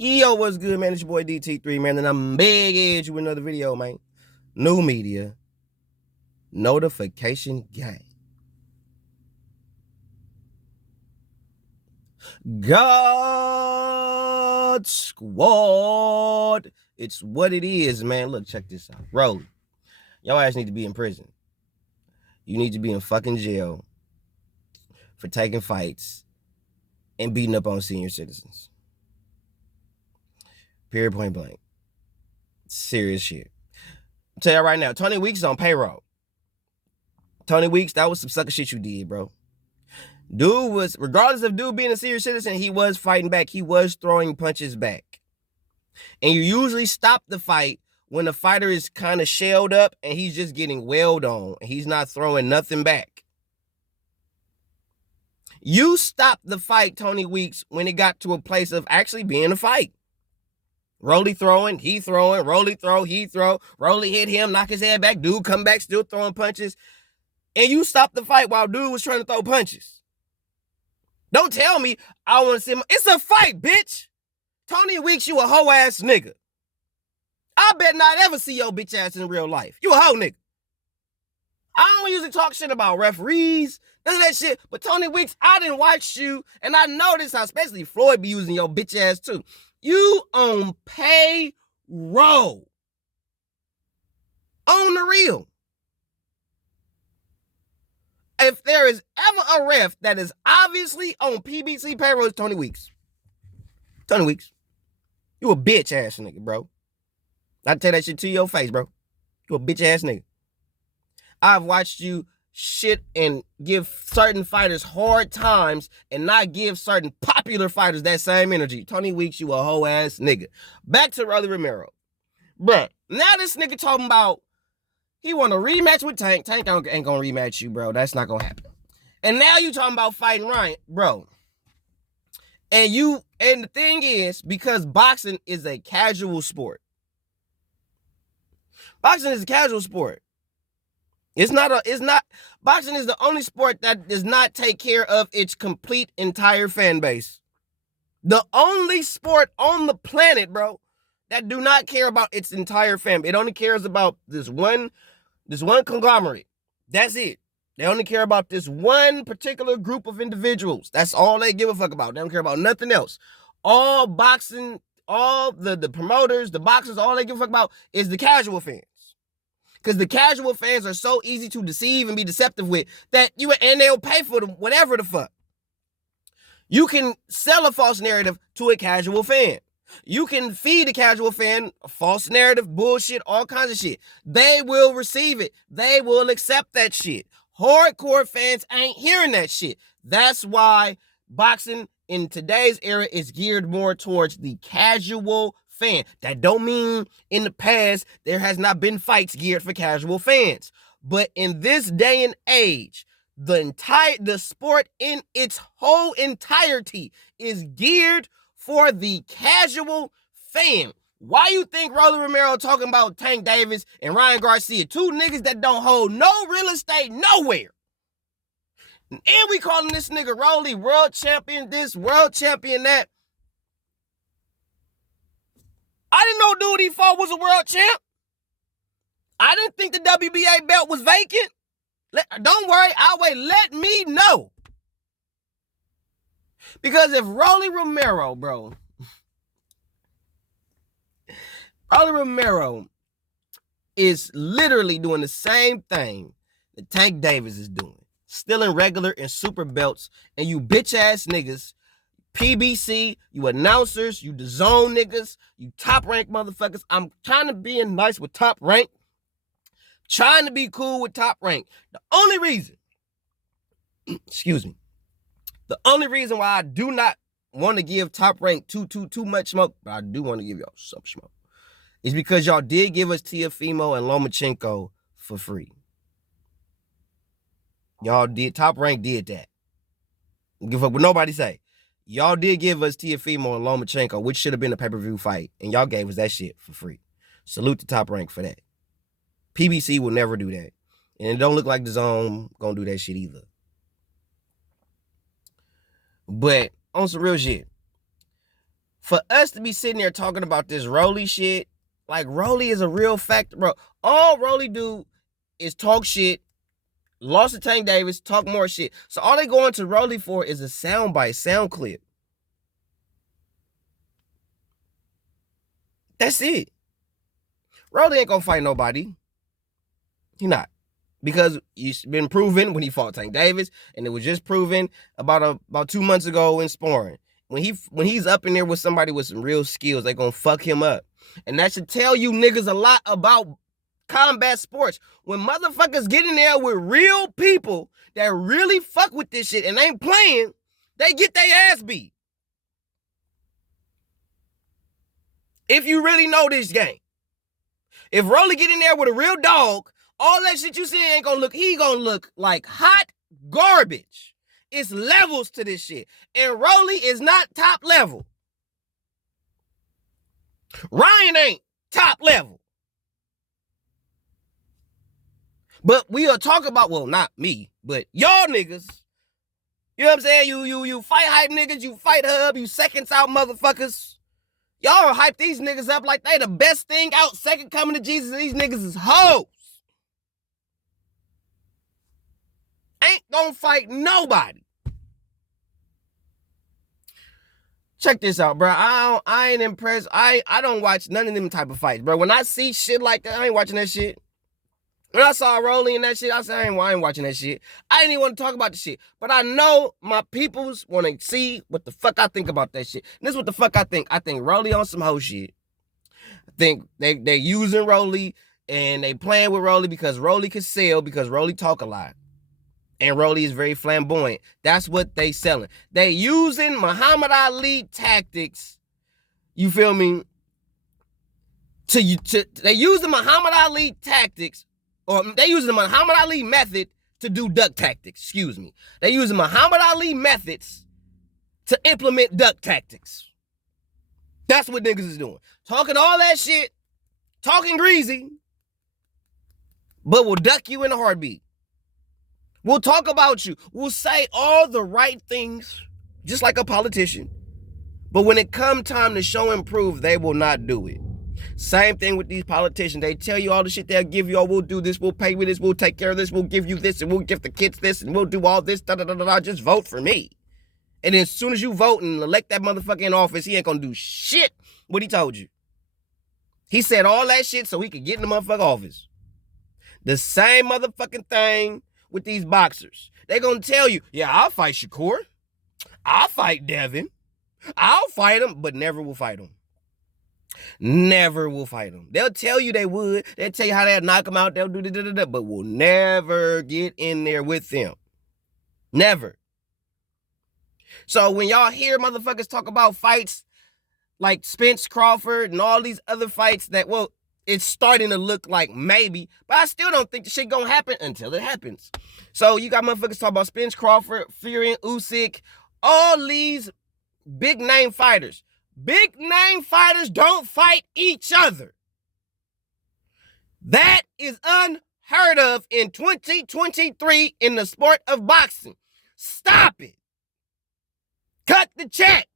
Yo, what's good, man? It's your boy DT3, man, and I'm big edge with another video, man. New media, notification gang. God Squad. It's what it is, man. Look, check this out. Bro, your ass need to be in prison. You need to be in fucking jail for taking fights and beating up on senior citizens. Period, point blank. Serious shit. I'll tell you right now, Tony Weeks is on payroll. Tony Weeks, that was some sucker shit you did, bro. Dude was, regardless of dude being a serious citizen, he was fighting back. He was throwing punches back. And you usually stop the fight when the fighter is kind of shelled up and he's just getting wailed on. He's not throwing nothing back. You stopped the fight, Tony Weeks, when it got to a place of actually being a fight. Rolly throwing, he throwing, Rolly throw, he throw, Rolly hit him, knock his head back, dude come back, still throwing punches. And you stopped the fight while dude was trying to throw punches. Don't tell me I want to see him. It's a fight, bitch. Tony Weeks, you a hoe ass nigga. I bet not ever see your bitch ass in real life. You a hoe nigga. I don't usually talk shit about referees, none of that shit. But Tony Weeks, I didn't watch you, and I noticed how especially Floyd be using your bitch ass too. You on payroll. On the real. If there is ever a ref that is obviously on PBC payroll, it's Tony Weeks. Tony Weeks. You a bitch ass nigga, bro. I tell that shit to your face, bro. You a bitch ass nigga. I've watched you shit and give certain fighters hard times and not give certain popular fighters that same energy. Tony Weeks, you a hoe ass nigga. Back to Romero. Bruh, now this nigga talking about he want a rematch with Tank. Tank ain't gonna rematch you, bro. That's not gonna happen. And now you talking about fighting Ryan, bro. And the thing is, because boxing is a casual sport. Boxing is a casual sport. Boxing is the only sport that does not take care of its complete entire fan base. The only sport on the planet, bro, that do not care about its entire fan base. It only cares about this one conglomerate. That's it. They only care about this one particular group of individuals. That's all they give a fuck about. They don't care about nothing else. All boxing, all the promoters, the boxers, all they give a fuck about is the casual fans. Because the casual fans are so easy to deceive and be deceptive with and they'll pay for them, whatever the fuck. You can sell a false narrative to a casual fan. You can feed a casual fan a false narrative, bullshit, all kinds of shit. They will receive it. They will accept that shit. Hardcore fans ain't hearing that shit. That's why boxing in today's era is geared more towards the casual fan. That don't mean in the past there has not been fights geared for casual fans. But in this day and age, the sport in its whole entirety is geared for the casual fan. Why you think Romero talking about Tank Davis and Ryan Garcia, two niggas that don't hold no real estate nowhere? And we calling this nigga Rolly world champion this, world champion that. I didn't know dude he fought was a world champ. I didn't think the WBA belt was vacant. Don't worry, I'll wait. Let me know. Because if Rolly Romero, bro, Rolly Romero is literally doing the same thing that Tank Davis is doing. Stealing regular and super belts, and you bitch ass niggas, PBC, you announcers, you DAZN niggas, you top rank motherfuckers. I'm kind of being nice with Top Rank. Trying to be cool with Top Rank. The only reason, the only reason why I do not want to give Top Rank too much smoke, but I do want to give y'all some smoke, is because y'all did give us Teofimo and Lomachenko for free. Y'all did, Top Rank did that. Give up what nobody say. Y'all did give us Teofimo and Lomachenko, which should have been a pay-per-view fight, and y'all gave us that shit for free. Salute to Top Rank for that. PBC will never do that. And it don't look like DAZN gonna do that shit either. But on some real shit, For us to be sitting there talking about this Rolly shit, like Rolly is a real factor, bro. All Rolly do is talk shit. Lost to Tank Davis, talk more shit. So all they going to Rolly for is a soundbite, sound clip. That's it. Rolly ain't gonna fight nobody. He not. Because it's been proven when he fought Tank Davis, and it was just proven about 2 months ago in sparring. When he's up in there with somebody with some real skills, they gonna fuck him up. And that should tell you niggas a lot about combat sports. When motherfuckers get in there with real people that really fuck with this shit and ain't playing, they get their ass beat. If you really know this game. If Rolly get in there with a real dog, all that shit you see ain't gonna look, he gonna look like hot garbage. It's levels to this shit. And Rolly is not top level. Ryan ain't top level. But we'll talk about, well, not me, but y'all niggas. You know what I'm saying? You fight hype niggas, you fight hub, you seconds out motherfuckers. Y'all hype these niggas up like they the best thing out, second coming to Jesus. These niggas is hoes. Ain't gonna fight nobody. Check this out, bro. I ain't impressed. I don't watch none of them type of fights, bro. When I see shit like that, I ain't watching that shit. When I saw Rolly and that shit, I said, I ain't watching that shit. I didn't even want to talk about the shit. But I know my peoples want to see what the fuck I think about that shit. And this is what the fuck I think. I think Rolly on some hoe shit. I think they using Rolly and they playing with Rolly because Rolly can sell, because Rolly talk a lot. And Rolly is very flamboyant. That's what they selling. They using Muhammad Ali tactics. You feel me? They use the Muhammad Ali tactics, or they use the Muhammad Ali method to do duck tactics. Excuse me. They use the Muhammad Ali methods to implement duck tactics. That's what niggas is doing. Talking all that shit, talking greasy, but will duck you in a heartbeat. We'll talk about you. We'll say all the right things, just like a politician. But when it come time to show and prove, they will not do it. Same thing with these politicians. They tell you all the shit they'll give you. Oh, we'll do this. We'll pay with this. We'll take care of this. We'll give you this. And we'll give the kids this. And we'll do all this. Just vote for me. And then as soon as you vote and elect that motherfucker in office, he ain't gonna do shit what he told you. He said all that shit so he could get in the motherfucking office. The same motherfucking thing with these boxers. They gonna tell you, yeah, I'll fight Shakur. I'll fight Devin. I'll fight him, but never will fight him. Never will fight him. They'll tell you they would. They'll tell you how they'll knock him out. They'll do da-da-da-da, but will never get in there with them. Never. So when y'all hear motherfuckers talk about fights like Spence Crawford and all these other fights that, well, it's starting to look like maybe, but I still don't think the shit gonna happen until it happens. So you got motherfuckers talking about Spence Crawford, Fury and Usyk, all these big name fighters. Big name fighters don't fight each other. That is unheard of in 2023 in the sport of boxing. Stop it. Cut the check.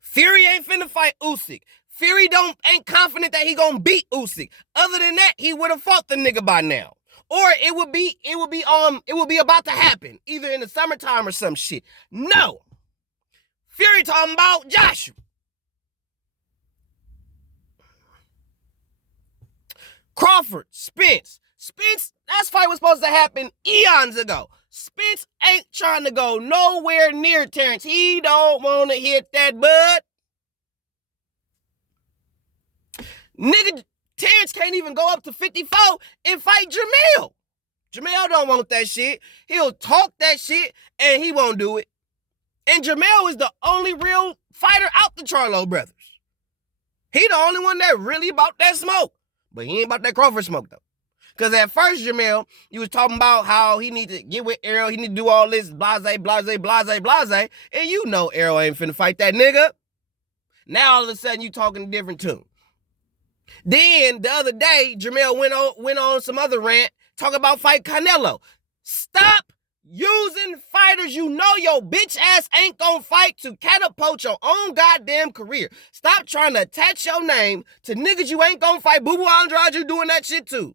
Fury ain't finna fight Usyk. Fury ain't confident that he gonna beat Usyk. Other than that, he would have fought the nigga by now. Or it would be about to happen, either in the summertime or some shit. No. Fury talking about Joshua. Crawford, Spence, that fight was supposed to happen eons ago. Spence ain't trying to go nowhere near Terrence. He don't want to hit that bud. Nigga, Terrence can't even go up to 54 and fight Jamil. Jamil don't want that shit. He'll talk that shit and he won't do it. And Jamil is the only real fighter out the Charlo brothers. He the only one that really about that smoke. But he ain't about that Crawford smoke, though. Because at first, Jamil, you was talking about how he need to get with Errol. He need to do all this blase. And you know Errol ain't finna fight that nigga. Now, all of a sudden, you talking a different tune. Then, the other day, Jamil went on some other rant talking about fight Canelo. Stop using fighters you know your bitch ass ain't gonna fight to catapult your own goddamn career. Stop trying to attach your name to niggas you ain't gonna fight. Boo Boo Andrade, you doing that shit too.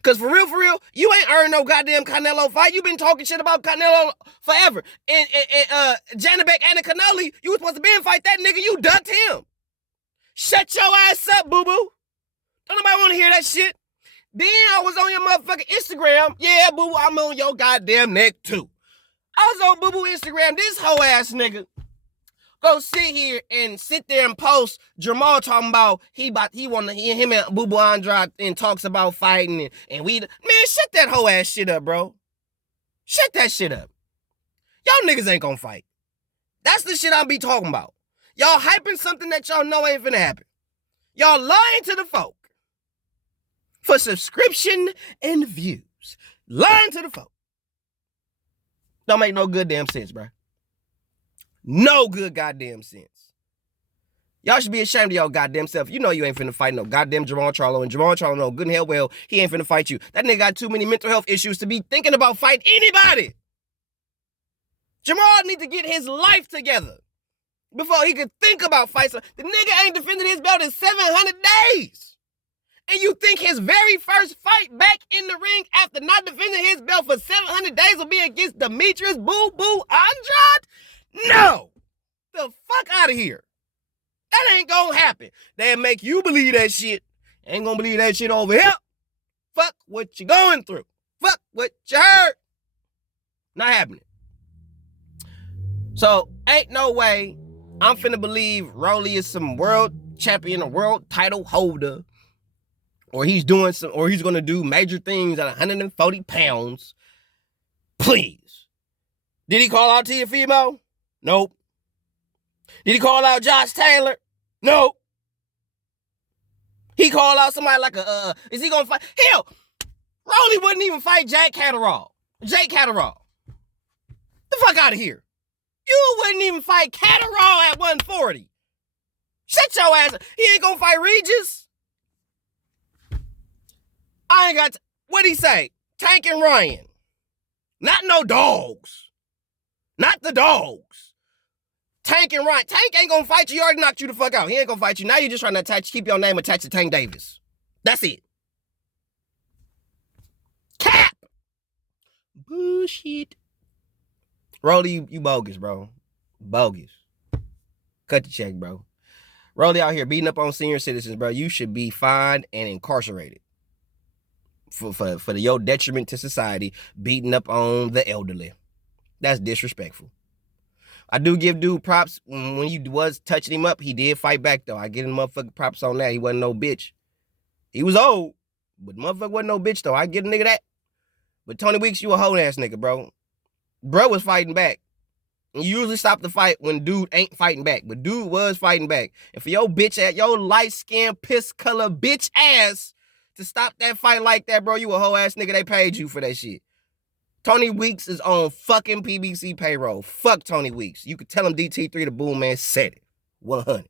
Cause for real, you ain't earned no goddamn Canelo fight. You been talking shit about Canelo forever. And Janabek and Canoli, you was supposed to be in fight that nigga. You ducked him. Shut your ass up, boo boo. Don't nobody want to hear that shit. Then I was on your motherfucking Instagram. Yeah, boo boo, I'm on your goddamn neck too. I was on boo boo Instagram. This hoe ass nigga go sit there and post Jamal talking about he want to hear him and Boo Boo Andrade and talks about fighting and we, man, shut that whole ass shit up, bro. Shut that shit up. Y'all niggas ain't gonna fight. That's the shit I be talking about. Y'all hyping something that y'all know ain't finna happen. Y'all lying to the folk for subscription and views. Lying to the folk. Don't make no good damn sense, bro. No good goddamn sense. Y'all should be ashamed of y'all goddamn self. You know you ain't finna fight no goddamn Jamal Charlo, and Jamal Charlo know good and hell well he ain't finna fight you. That nigga got too many mental health issues to be thinking about fighting anybody. Jamal need to get his life together before he could think about fighting. The nigga ain't defended his belt in 700 days. And you think his very first fight back in the ring after not defending his belt for 700 days will be against Demetrius Boo Boo Andrade? No. The fuck out of here. That ain't gonna happen. They'll make you believe that shit. Ain't gonna believe that shit over here. Fuck what you going through. Fuck what you heard. Not happening. So, ain't no way I'm finna believe Rolly is some world champion or world title holder. Or he's gonna do major things at 140 pounds. Please. Did he call out Teofimo? Nope. Did he call out Josh Taylor? Nope. He called out somebody like is he gonna fight? Hell, Rolly wouldn't even fight Jake Catterall. The fuck out of here. You wouldn't even fight Catterall at 140. Shut your ass up. He ain't gonna fight Regis. I ain't got what'd he say? Tank and Ryan. Not no dogs. Not the dogs. Tank and Ryan. Tank ain't gonna fight you. He already knocked you the fuck out. He ain't gonna fight you. Now you're just trying to keep your name attached to Tank Davis. That's it. Cap. Bullshit. Rolly, you bogus, bro. Bogus. Cut the check, bro. Rolly out here beating up on senior citizens, bro. You should be fined and incarcerated. For your detriment to society, beating up on the elderly. That's disrespectful. I do give dude props. When you was touching him up, he did fight back, though. I give him motherfucking props on that. He wasn't no bitch. He was old, but motherfucker wasn't no bitch, though. I give a nigga that. But Tony Weeks, you a hoe-ass nigga, bro. Bro was fighting back. And you usually stop the fight when dude ain't fighting back. But dude was fighting back. And for your bitch ass, your light-skinned, piss-color bitch ass to stop that fight like that, bro, you a hoe-ass nigga. They paid you for that shit. Tony Weeks is on fucking PBC payroll. Fuck Tony Weeks. You could tell him DT3 the Boom Man said it. 100.